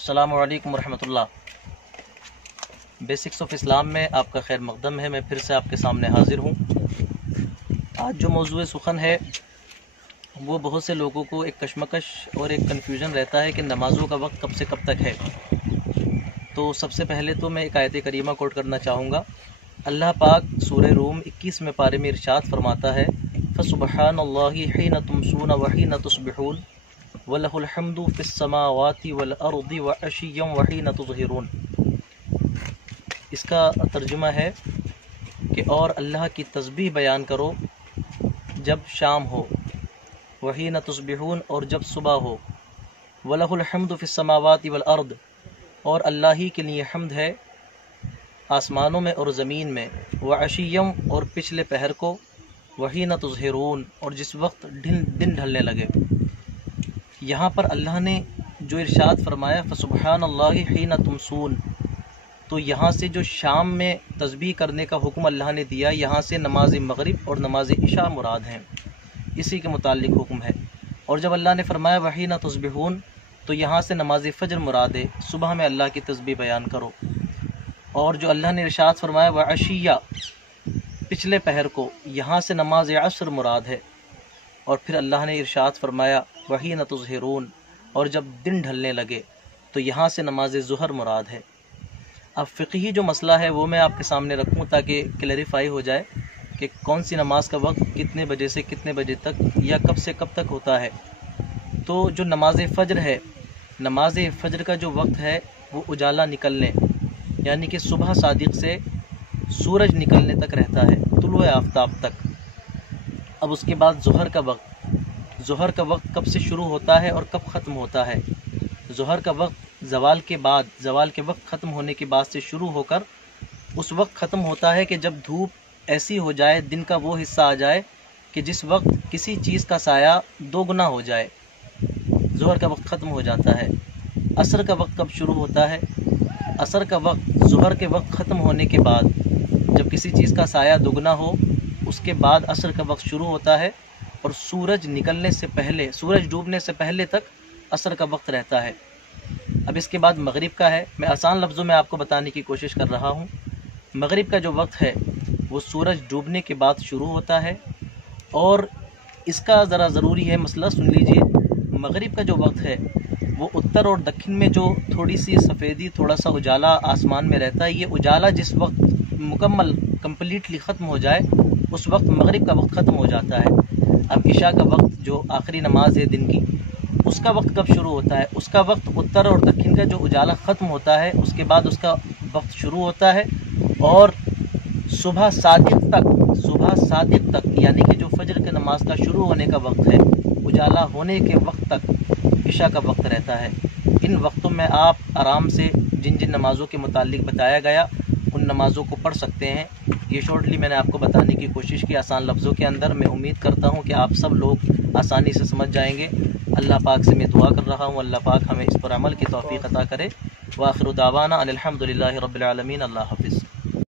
السلام علیکم ورحمۃ اللہ۔ بیسکس آف اسلام میں آپ کا خیر مقدم ہے۔ میں پھر سے آپ کے سامنے حاضر ہوں۔ آج جو موضوع سخن ہے وہ بہت سے لوگوں کو ایک کشمکش اور ایک کنفیوژن رہتا ہے کہ نمازوں کا وقت کب سے کب تک ہے۔ تو سب سے پہلے تو میں ایک آیت کریمہ کوٹ کرنا چاہوں گا۔ اللہ پاک سورہ روم 21 پارے میں ارشاد فرماتا ہے فَسُبْحَانَ اللَّهِ حِينَ تُمْسُونَ وَحِينَ تُصْبِحُونَ وَلَهُ الْحَمْدُ فِي السَّمَاوَاتِ وَالْأَرْضِ وَعَشِيًّا وَحِينَ تُظْهِرُونَ۔ اس کا ترجمہ ہے کہ اور اللہ کی تسبیح بیان کرو جب شام ہو، وَحِينَ تُصْبِحُونَ اور جب صبح ہو، وَلَهُ الْحَمْدُ فِي السَّمَاوَاتِ وَالْأَرْضِ اور اللہ ہی کے لیے حمد ہے آسمانوں میں اور زمین میں، وَعَشِيًّا اور پچھلے پہر کو، وَحِينَ تُظْهِرُونَ اور جس وقت دن ڈھلنے لگے۔ یہاں پر اللہ نے جو ارشاد فرمایا فسبحان اللہ حین تمسون، تو یہاں سے جو شام میں تسبیح کرنے کا حکم اللہ نے دیا، یہاں سے نماز مغرب اور نماز عشاء مراد ہیں، اسی کے متعلق حکم ہے۔ اور جب اللہ نے فرمایا وحین تصبحون، تو یہاں سے نماز فجر مراد ہے، صبح میں اللہ کی تسبیح بیان کرو۔ اور جو اللہ نے ارشاد فرمایا وعشیہ پچھلے پہر کو، یہاں سے نماز عصر مراد ہے۔ اور پھر اللہ نے ارشاد فرمایا وحین تظہرون اور جب دن ڈھلنے لگے، تو یہاں سے نماز ظہر مراد ہے۔ اب فقہی جو مسئلہ ہے وہ میں آپ کے سامنے رکھوں تاکہ کلیریفائی ہو جائے کہ کون سی نماز کا وقت کتنے بجے سے کتنے بجے تک یا کب سے کب تک ہوتا ہے۔ تو جو نماز فجر ہے، نماز فجر کا جو وقت ہے وہ اجالا نکلنے یعنی کہ صبح صادق سے سورج نکلنے تک رہتا ہے، طلوع آفتاب تک۔ اب اس کے بعد ظہر کا وقت کب سے شروع ہوتا ہے اور کب ختم ہوتا ہے؟ ظہر کا وقت زوال کے وقت ختم ہونے کے بعد سے شروع ہو کر اس وقت ختم ہوتا ہے کہ جب دھوپ ایسی ہو جائے، دن کا وہ حصہ آ جائے کہ جس وقت کسی چیز کا سایہ دو گنا ہو جائے، ظہر کا وقت ختم ہو جاتا ہے۔ عصر کا وقت کب شروع ہوتا ہے؟ عصر کا وقت ظہر کے وقت ختم ہونے کے بعد، جب کسی چیز کا سایہ دگنا ہو، اس کے بعد عصر کا وقت شروع ہوتا ہے، اور سورج ڈوبنے سے پہلے تک عصر کا وقت رہتا ہے۔ اب اس کے بعد مغرب کا ہے۔ میں آسان لفظوں میں آپ کو بتانے کی کوشش کر رہا ہوں۔ مغرب کا جو وقت ہے وہ سورج ڈوبنے کے بعد شروع ہوتا ہے، اور اس کا ذرا ضروری ہے مسئلہ سن لیجئے۔ مغرب کا جو وقت ہے وہ اتر اور دکن میں جو تھوڑی سی سفیدی، تھوڑا سا اجالا آسمان میں رہتا ہے، یہ اجالا جس وقت کمپلیٹلی ختم ہو جائے، اس وقت مغرب کا وقت ختم ہو جاتا ہے۔ اب عشاء کا وقت جو آخری نماز ہے دن کی، اس کا وقت کب شروع ہوتا ہے؟ اس کا وقت اتر اور دکن کا جو اجالا ختم ہوتا ہے، اس کے بعد اس کا وقت شروع ہوتا ہے، اور صبح صادق تک یعنی کہ جو فجر کے نماز کا شروع ہونے کا وقت ہے، اجالا ہونے کے وقت تک عشاء کا وقت رہتا ہے۔ ان وقتوں میں آپ آرام سے جن نمازوں کے متعلق بتایا گیا ان نمازوں کو پڑھ سکتے ہیں۔ یہ شارٹلی میں نے آپ کو بتانے کی کوشش کی آسان لفظوں کے اندر۔ میں امید کرتا ہوں کہ آپ سب لوگ آسانی سے سمجھ جائیں گے۔ اللہ پاک سے میں دعا کر رہا ہوں اللہ پاک ہمیں اس پر عمل کی توفیق عطا کرے۔ وآخر دعوانا ان الحمد للہ رب العالمین۔ اللہ حافظ۔